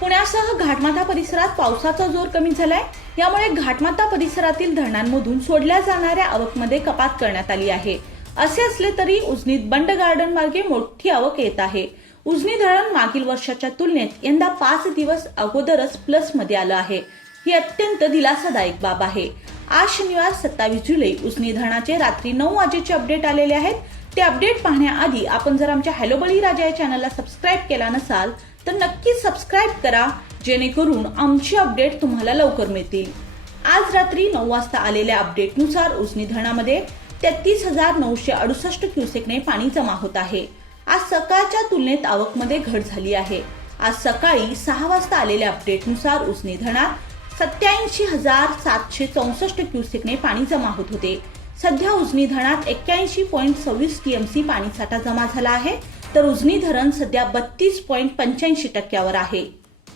पुण्यासह घाटमाथा परिसरात पावसाचा जोर कमी झालाय. यामुळे घाटमाथा परिसरातील धरणांमधून सोडल्या जाणाऱ्या आवकमध्ये कपात करण्यात आली आहे. असे असले तरी उजनीत बंड गार्डन मार्गे मोठी आवक येत आहे. उजनी धरण मागील वर्षाच्या तुलनेत यंदा पाच दिवस अगोदरच प्लसमध्ये आलं आहे. ही अत्यंत दिलासादायक बाब आहे. आज शनिवार सत्तावीस जुलै उजनी धरणाचे रात्री नऊ वाजेचे अपडेट आलेले आहेत. ते अपडेट पाहण्याआधी आपण जर आमच्या हॅलो बळी राजा या चॅनलला सबस्क्राईब केला नसाल तर नक्कीच सबस्क्राईब करा जेणेकरून आमची अपडेट तुम्हाला लवकर मिळतील. आज रात्री नऊ वाजता आलेल्या अपडेटनुसार उजनी धरणामध्ये तेहतीस हजार नऊशे अडुसष्ट क्युसेकने पाणी जमा होत आहे. आज सकाळच्या तुलनेत आवकमध्ये घट झाली आहे. आज सकाळी सहा वाजता आलेल्या अपडेटनुसार उजनी धरणात सत्याऐंशी हजार सातशे चौसष्ट क्युसेकने पाणी जमा होत होते. सध्या उजनी धरणात एक्क्याऐंशी पॉईंट सव्वीस टीएमसी पाणीसाठा जमा झाला आहे. तर उजनी धरण सध्या बत्तीस पॉईंट पंच्याऐंशी टक्क्यावर आहे.